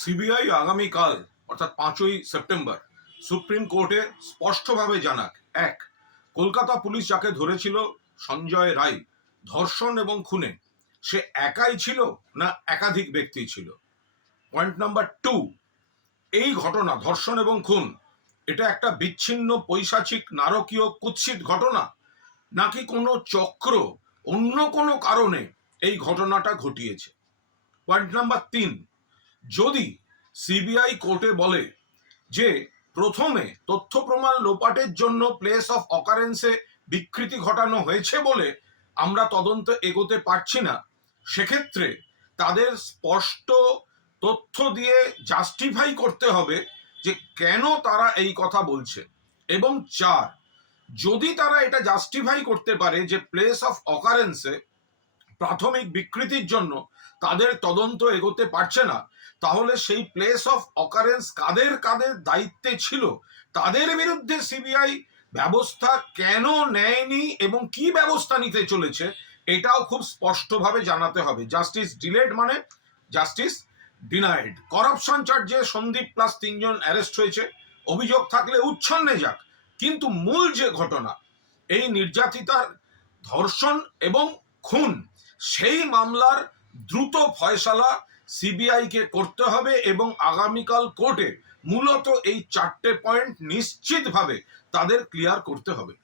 CBI আগামীকাল অর্থাৎ 5ই September supreme কোর্টে স্পষ্টভাবে জানাক, এক, কলকাতা পুলিশ যাকে ধরেছিল সঞ্জয় রায় ধর্ষণ এবং খুনে, সে একাই ছিল না একাধিক ব্যক্তি ছিল। পয়েন্ট নাম্বার 2, এই ঘটনা ধর্ষণ এবং খুন এটা একটা বিচ্ছিন্ন পৈশাচিক নারকীয় কুৎসিত ঘটনা, নাকি কোনো চক্র অন্য কোনো কারণে এই ঘটনাটা ঘটিয়েছে। পয়েন্ট নাম্বার 3, যদি সিবিআই কোর্টে বলে যে প্রথমে তথ্য প্রমাণ লোপাটের জন্য প্লেস অফ অকারেন্সে বিকৃতি ঘটানো হয়েছে বলে আমরা তদন্ত এগোতে পারছি না, সেক্ষেত্রে তাদের স্পষ্ট তথ্য দিয়ে জাস্টিফাই করতে হবে যে কেন তারা এই কথা বলছে। এবং 4, যদি তারা এটা জাস্টিফাই করতে পারে যে প্লেস অফ অকারেন্সে প্রাথমিক বিকৃতির জন্য তাদের তদন্ত এগোতে পারছে না, তাহলে সেই প্লেস অফ অকারেন্স কাদের কাদের দায়িত্বে ছিল, তাদের বিরুদ্ধে সিবিআই ব্যবস্থা কেন নেয়নি এবং কি ব্যবস্থা নিতে চলেছে, এটাও খুব স্পষ্টভাবে জানাতে হবে। জাস্টিস ডিলেড মানে জাস্টিস ডিনাইড। করাপশন চার্জে সন্দীপ প্লাস 3 জন অ্যারেস্ট হয়েছে, অভিযোগ থাকলে উচ্ছন্নে যাক, কিন্তু মূল যে ঘটনা এই নির্যাতিতার ধর্ষণ এবং খুন, সেই মামলার দ্রুত ফয়সালা সিবিআই কে করতে হবে এবং আগামীকাল কোর্টে মূলত এই 4টে পয়েন্ট নিশ্চিতভাবে তাদের ক্লিয়ার করতে হবে।